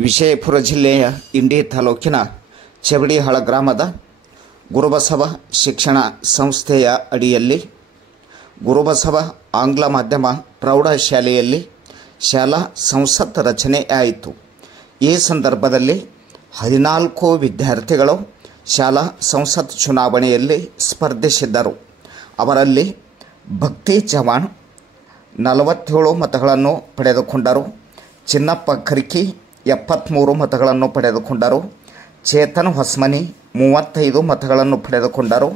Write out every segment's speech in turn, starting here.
ವಿಜಯಪುರ ಜಿಲ್ಲೆಯ ಇಂಡಿ ತಾಲೂಕಿನ ಚವಡಿಹಾಳ ಗ್ರಾಮದ ಗುರುಬಸವ ಶಿಕ್ಷಣ ಸಂಸ್ಥೆಯ ಅಡಿಯಲ್ಲಿ ಗುರುಬಸವ ಆಂಗ್ಲ ಮಾಧ್ಯಮ ಪ್ರೌಢಶಾಲೆಯಲ್ಲಿ ಶಾಲಾ ಸಂಸತ್ ರಚನೆ ಆಯಿತು. ಈ ಸಂದರ್ಭದಲ್ಲಿ 14 ವಿದ್ಯಾರ್ಥಿಗಳು ಶಾಲಾ ಸಂಸತ್ ಚುನಾವಣೆಯಲ್ಲಿ ಸ್ಪರ್ಧಿಸಿದ್ದರು. ಅವರಲ್ಲಿ ಭಕ್ತಿ ಚವಾಣ್ 47 ಮತಗಳನ್ನು ಪಡೆದುಕೊಂಡರು. ಚಿನ್ನಪ್ಪ ಕರ್ಕಿ 73 ಮತಗಳನ್ನು ಪಡೆದುಕೊಂಡರು. ಚೇತನ್ ಹೊಸ್ಮನಿ 35 ಮತಗಳನ್ನು ಪಡೆದುಕೊಂಡರು.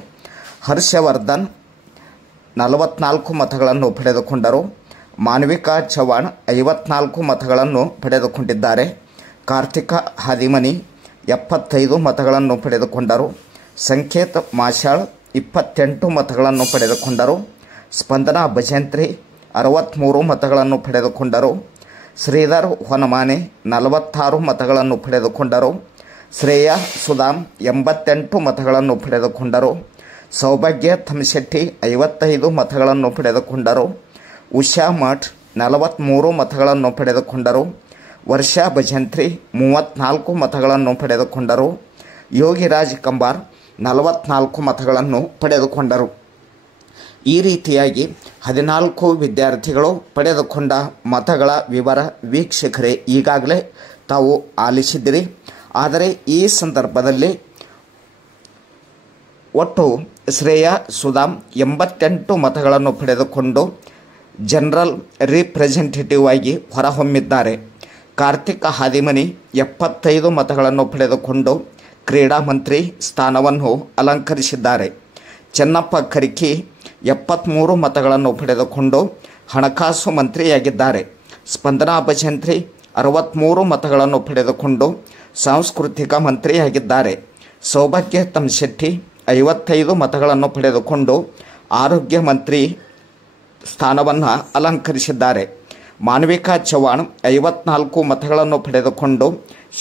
ಹರ್ಷವರ್ಧನ್ 44 ಮತಗಳನ್ನು ಪಡೆದುಕೊಂಡರು. ಮಾನ್ವಿಕಾ ಚವಾಣ್ 54 ಮತಗಳನ್ನು ಪಡೆದುಕೊಂಡಿದ್ದಾರೆ. ಕಾರ್ತಿಕ ಹಾದಿಮನಿ 75 ಮತಗಳನ್ನು ಪಡೆದುಕೊಂಡರು. ಸಂಕೇತ್ ಮಾಶಾಳ್ 28 ಮತಗಳನ್ನು ಪಡೆದುಕೊಂಡರು. ಸ್ಪಂದನಾ ಭಜಂತ್ರಿ 63 ಮತಗಳನ್ನು ಪಡೆದುಕೊಂಡರು. ಶ್ರೀಧರ್ ಹೊನಮಾನೆ 46 ಮತಗಳನ್ನು ಪಡೆದುಕೊಂಡರು. ಶ್ರೇಯಾ ಸುಧಾಮ್ 88 ಮತಗಳನ್ನು ಪಡೆದುಕೊಂಡರು. ಸೌಭಾಗ್ಯ ಥಮ್ಶೆಟ್ಟಿ 55 ಮತಗಳನ್ನು ಪಡೆದುಕೊಂಡರು. ಉಷಾ ಮಠ್ 43 ಮತಗಳನ್ನು ಪಡೆದುಕೊಂಡರು. ವರ್ಷಾ ಭಜಂತ್ರಿ 34 ಮತಗಳನ್ನು ಪಡೆದುಕೊಂಡರು. ಯೋಗಿರಾಜ್ ಕಂಬಾರ್ 44 ಮತಗಳನ್ನು ಪಡೆದುಕೊಂಡರು. ಈ ರೀತಿಯಾಗಿ 14 ವಿದ್ಯಾರ್ಥಿಗಳು ಪಡೆದುಕೊಂಡ ಮತಗಳ ವಿವರ ವೀಕ್ಷಕರೇ ಈಗಾಗಲೇ ತಾವು ಆಲಿಸಿದಿರಿ. ಆದರೆ ಈ ಸಂದರ್ಭದಲ್ಲಿ ಒಟ್ಟು ಶ್ರೇಯಾ ಸುಧಾಮ್ 88 ಮತಗಳನ್ನು ಪಡೆದುಕೊಂಡು ಜನರಲ್ ರಿಪ್ರೆಸೆಂಟೇಟಿವ್ ಆಗಿ ಹೊರಹೊಮ್ಮಿದ್ದಾರೆ. ಕಾರ್ತಿಕ ಹಾದಿಮನಿ 75 ಮತಗಳನ್ನು ಪಡೆದುಕೊಂಡು ಕ್ರೀಡಾ ಮಂತ್ರಿ ಸ್ಥಾನವನ್ನು ಅಲಂಕರಿಸಿದ್ದಾರೆ. ಚೆನ್ನಪ್ಪ ಕರ್ಕಿ 73 ಮತಗಳನ್ನು ಪಡೆದುಕೊಂಡು ಹಣಕಾಸು ಮಂತ್ರಿಯಾಗಿದ್ದಾರೆ. ಸ್ಪಂದನಾ ಭಜಂತ್ರಿ 63 ಮತಗಳನ್ನು ಪಡೆದುಕೊಂಡು ಸಾಂಸ್ಕೃತಿಕ ಮಂತ್ರಿಯಾಗಿದ್ದಾರೆ. ಸೌಭಾಗ್ಯ ಥಮ್ಶೆಟ್ಟಿ 55 ಮತಗಳನ್ನು ಪಡೆದುಕೊಂಡು ಆರೋಗ್ಯ ಮಂತ್ರಿ ಸ್ಥಾನವನ್ನು ಅಲಂಕರಿಸಿದ್ದಾರೆ. ಮಾನ್ವಿಕಾ ಚವಾಣ್ 54 ಮತಗಳನ್ನು ಪಡೆದುಕೊಂಡು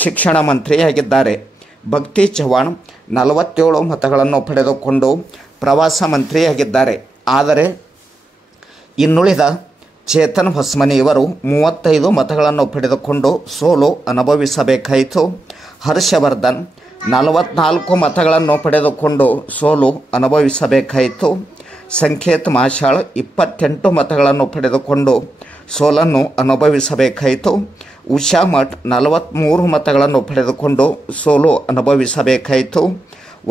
ಶಿಕ್ಷಣ ಮಂತ್ರಿಯಾಗಿದ್ದಾರೆ. ಭಕ್ತಿ ಚವಾಣ್ 47 ಮತಗಳನ್ನು ಪಡೆದುಕೊಂಡು ಪ್ರವಾಸ ಮಂತ್ರಿಯಾಗಿದ್ದಾರೆ. ಆದರೆ ಇನ್ನುಳಿದ ಚೇತನ್ ಹೊಸ್ಮನಿಯವರು 35 ಮತಗಳನ್ನು ಪಡೆದುಕೊಂಡು ಸೋಲು ಅನುಭವಿಸಬೇಕಾಯಿತು. ಹರ್ಷವರ್ಧನ್ 44 ಮತಗಳನ್ನು ಪಡೆದುಕೊಂಡು ಸೋಲು ಅನುಭವಿಸಬೇಕಾಯಿತು. ಸಂಕೇತ್ ಮಾಶಾಳ್ 28 ಮತಗಳನ್ನು ಪಡೆದುಕೊಂಡು ಸೋಲನ್ನು ಅನುಭವಿಸಬೇಕಾಯಿತು. ಉಷಾ ಮಠ್ 43 ಮತಗಳನ್ನು ಪಡೆದುಕೊಂಡು ಸೋಲು ಅನುಭವಿಸಬೇಕಾಯಿತು.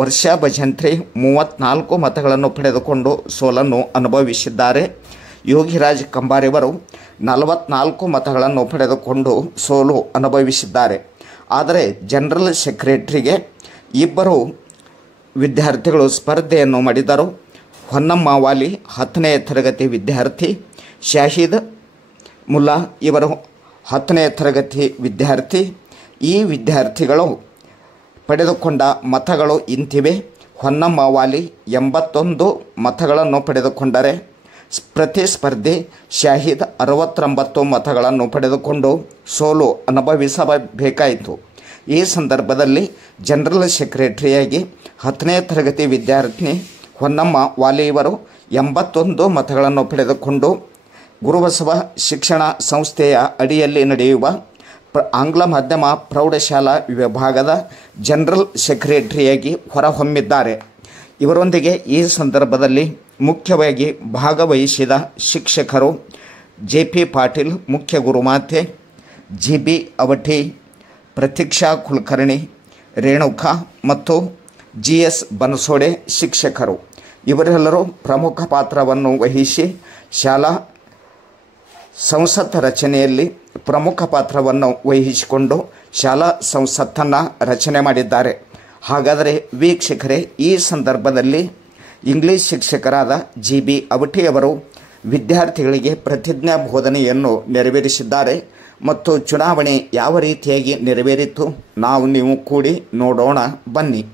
ವರ್ಷಾ ಭಜಂತ್ರಿ 34 ಮತಗಳನ್ನು ಪಡೆದುಕೊಂಡು ಸೋಲನ್ನು ಅನುಭವಿಸಿದ್ದಾರೆ. ಯೋಗಿರಾಜ್ ಕಂಬಾರಿವರು 44 ಮತಗಳನ್ನು ಪಡೆದುಕೊಂಡು ಸೋಲು ಅನುಭವಿಸಿದ್ದಾರೆ. ಆದರೆ ಜನರಲ್ ಸೆಕ್ರೆಟರಿಗೆ 2 ವಿದ್ಯಾರ್ಥಿಗಳು ಸ್ಪರ್ಧೆಯನ್ನು ಮಾಡಿದರು. ಹೊನ್ನಮ್ಮ ವಾಲಿ 10ನೇ ತರಗತಿ ವಿದ್ಯಾರ್ಥಿ, ಶಾಹಿದ್ ಮುಲ್ಲಾ ಇವರು 10ನೇ ತರಗತಿ ವಿದ್ಯಾರ್ಥಿ. ಈ ವಿದ್ಯಾರ್ಥಿಗಳು ಪಡೆದುಕೊಂಡ ಮತಗಳು ಇಂತಿವೆ. ಹೊನ್ನಮ್ಮ ವಾಲಿ 81 ಮತಗಳನ್ನು ಪಡೆದುಕೊಂಡರೆ ಪ್ರತಿಸ್ಪರ್ಧಿ ಶಾಹಿದ್ 69 ಮತಗಳನ್ನು ಪಡೆದುಕೊಂಡು ಸೋಲು ಅನುಭವಿಸಬೇಕಾಯಿತು. ಈ ಸಂದರ್ಭದಲ್ಲಿ ಜನರಲ್ ಸೆಕ್ರೆಟರಿಯಾಗಿ 10ನೇ ತರಗತಿ ವಿದ್ಯಾರ್ಥಿನಿ ಹೊನ್ನಮ್ಮ ವಾಲಿಯವರು 81 ಮತಗಳನ್ನು ಪಡೆದುಕೊಂಡು ಗುರುಬಸವ ಶಿಕ್ಷಣ ಸಂಸ್ಥೆಯ ಅಡಿಯಲ್ಲಿ ನಡೆಯುವ ಆಂಗ್ಲ ಮಾಧ್ಯಮ ಪ್ರೌಢಶಾಲಾ ವಿಭಾಗದ ಜನರಲ್ ಸೆಕ್ರೆಟರಿಯಾಗಿ ಹೊರಹೊಮ್ಮಿದ್ದಾರೆ. ಇವರೊಂದಿಗೆ ಈ ಸಂದರ್ಭದಲ್ಲಿ ಮುಖ್ಯವಾಗಿ ಭಾಗವಹಿಸಿದ ಶಿಕ್ಷಕರು JP ಪಾಟೀಲ್ ಮುಖ್ಯ ಗುರುಮಾತೆ, GB ಅವಠಿ, ಪ್ರತೀಕ್ಷಾ ಕುಲಕರ್ಣಿ, ರೇಣುಕಾ ಮತ್ತು GS ಬನಸೋಡೆ ಶಿಕ್ಷಕರು ಇವರೆಲ್ಲರೂ ಪ್ರಮುಖ ಪಾತ್ರವನ್ನು ವಹಿಸಿ ಶಾಲಾ ಸಂಸತ್ ರಚನೆಯಲ್ಲಿ ಪ್ರಮುಖ ಪಾತ್ರವನ್ನು ವಹಿಸಿಕೊಂಡು ಶಾಲಾ ಸಂಸತ್ತನ್ನು ರಚನೆ ಮಾಡಿದ್ದಾರೆ. ಹಾಗಾದರೆ ವೀಕ್ಷಕರೇ, ಈ ಸಂದರ್ಭದಲ್ಲಿ ಇಂಗ್ಲಿಷ್ ಶಿಕ್ಷಕರಾದ GB ಅವಠಿಯವರು ವಿದ್ಯಾರ್ಥಿಗಳಿಗೆ ಪ್ರತಿಜ್ಞಾ ಬೋಧನೆಯನ್ನು ನೆರವೇರಿಸಿದ್ದಾರೆ. ಮತ್ತು ಚುನಾವಣೆ ಯಾವ ರೀತಿಯಾಗಿ ನೆರವೇರಿತು ನೀವು ಕೂಡಿ ನೋಡೋಣ ಬನ್ನಿ.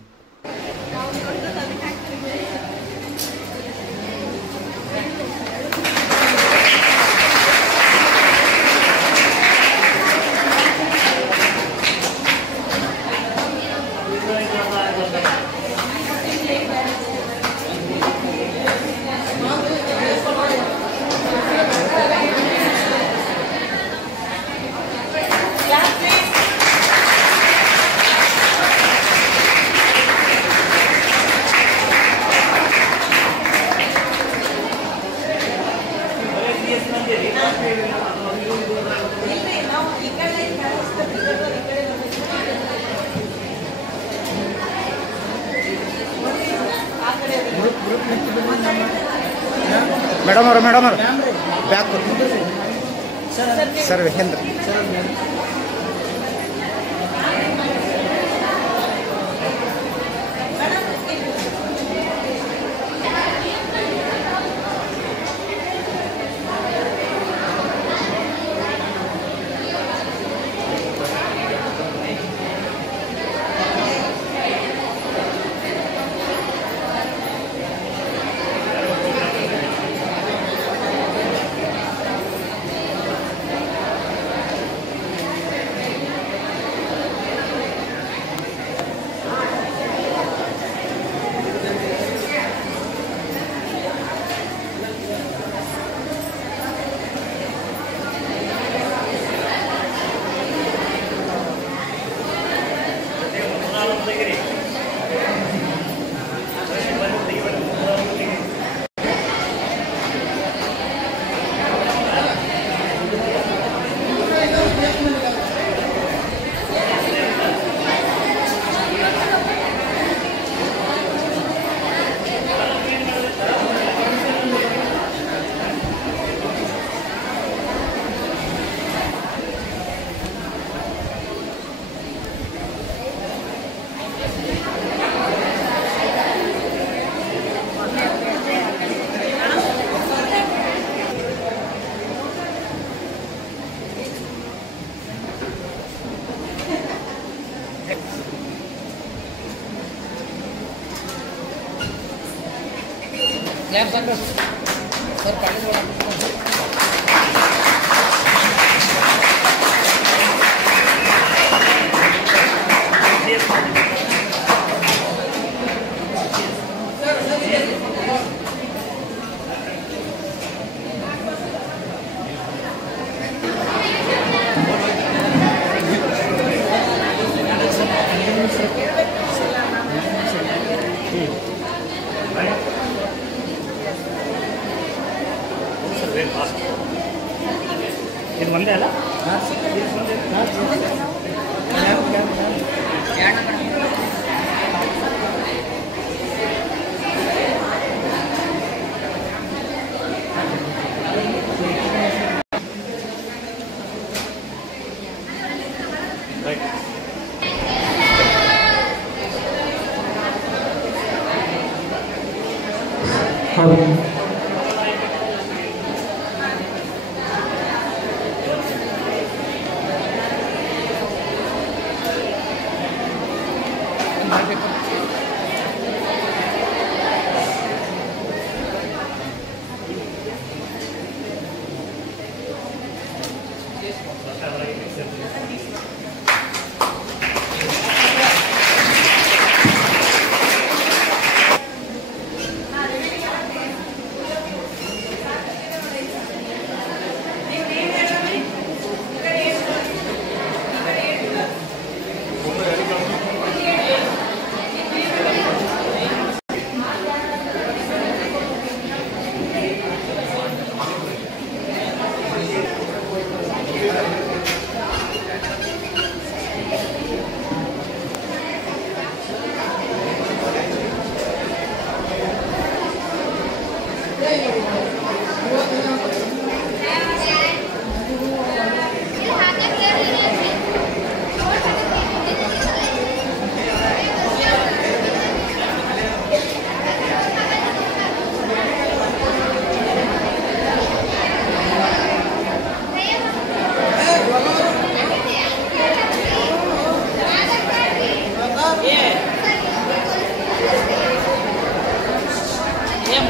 ಮೇಡಮ್ ಅವರು ಬ್ಯಾಕ್ ಸರ್ ಹೆಂದ್ರಿ ಇದು ಒಂದೇ ಅಲ್ಲ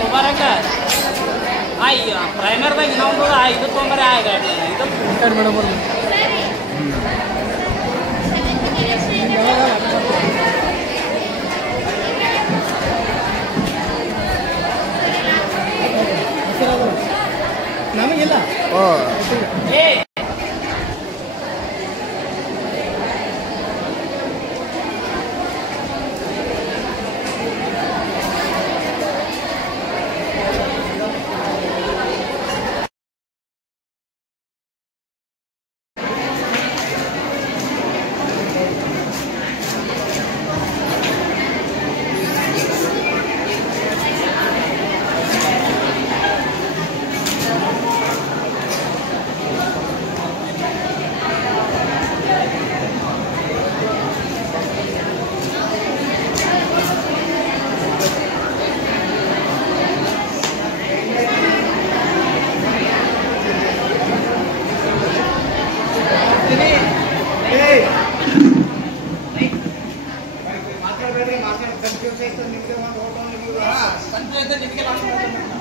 ಮುಬಾರಕ ಪ್ರೈಮರ್ದಾಗ ಇನ್ನೊಂದು ಇದು ತೊಗೊಂಬರ ಇದು ಮೇಡಮ್ ನಮಗಿಲ್ಲ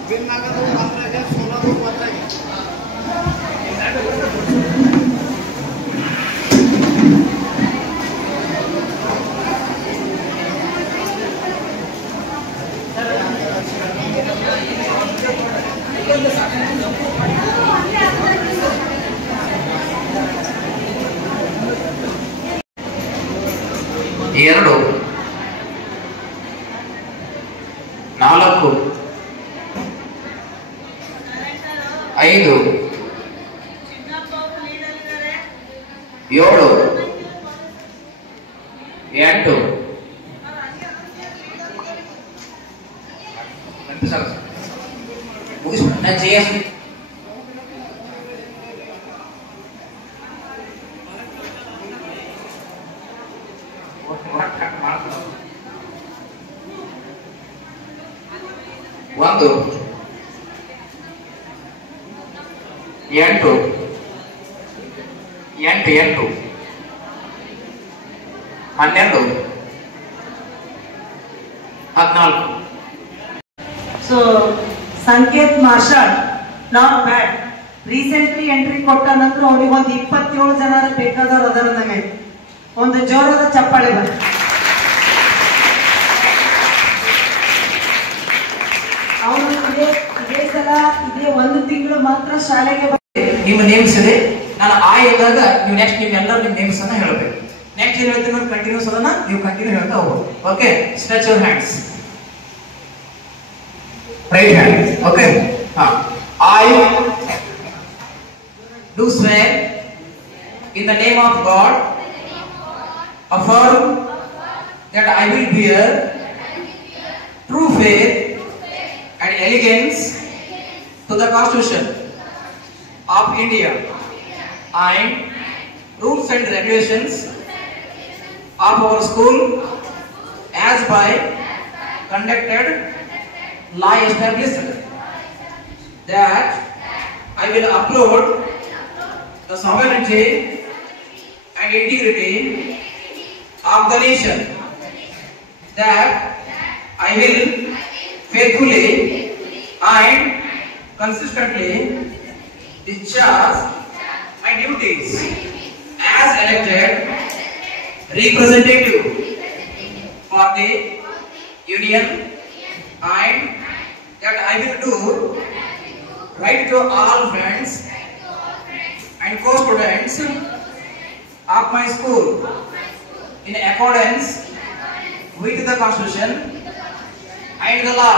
ಬಿಲ್ ಆಗೋದು ಮಾತ್ರ ಸೋಲೋದು ಮಾತ್ರ. ಎರಡು, ನಾಲ್ಕು, ಐದು, ಏಳು, ಎಂಟು, ಒಂದು, ಎಂಟು, ಎಂಟು ಎಂಟು, ಹನ್ನೆರಡು, ಹದಿನಾಲ್ಕು. So Sanket Marshal not bad. Recently entry ಕೊಟ್ಟ ನಂತರ ಅವ್ರಿಗೆ ಒಂದು 27 ಜನ ಬೇಕಾದವ್ರು ಅದರ ನಮಗೆ ಒಂದು ಜೋರದ ಚಪ್ಪಾಳೆ ಬರ. ಅವರು ಇದೇ ಸಲ ಇದೇ ಒಂದು ತಿಂಗಳು ಮಾತ್ರ ಶಾಲೆಗೆ ನೀವು ನೇಮಿಸಿದೆ. ನಾನು ಆ ಇದ್ದಾಗ ನೀವು ನೆಕ್ಸ್ಟ್ ನಿಮ್ಮೆಲ್ಲರೂ ನಿಮ್ಮ ನೇಮ್ಸ್ ಅನ್ನ ಹೇಳಬೇಕು. ನೆಕ್ಸ್ಟ್ ಏನ್ ಹೇಳ್ತೀನಿ ನೋಡಿ, ಕಂಟಿನ್ಯೂಸ್ ಅದನ್ನ ನೀವು ಕಂಟಿನ್ಯೂ ಹೇಳ್ತಾ ಹೋಗ್ಬೋದು. Okay, stretch your hands. Right hand. Okay, I do swear in the name of God, affirm that I will bear true faith and allegiance to the Constitution of India and rules and regulations of our school as by conducted law established, that I will uphold the sovereignty and integrity of the nation, that I will faithfully and consistently discharge my duties as elected representative for the Union, and that I will do right to all friends and co-students of my school in accordance with the Constitution and the law,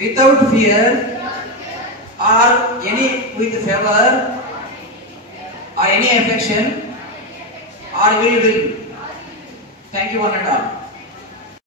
without fear or any with favor or any affection or will. Thank you one and all.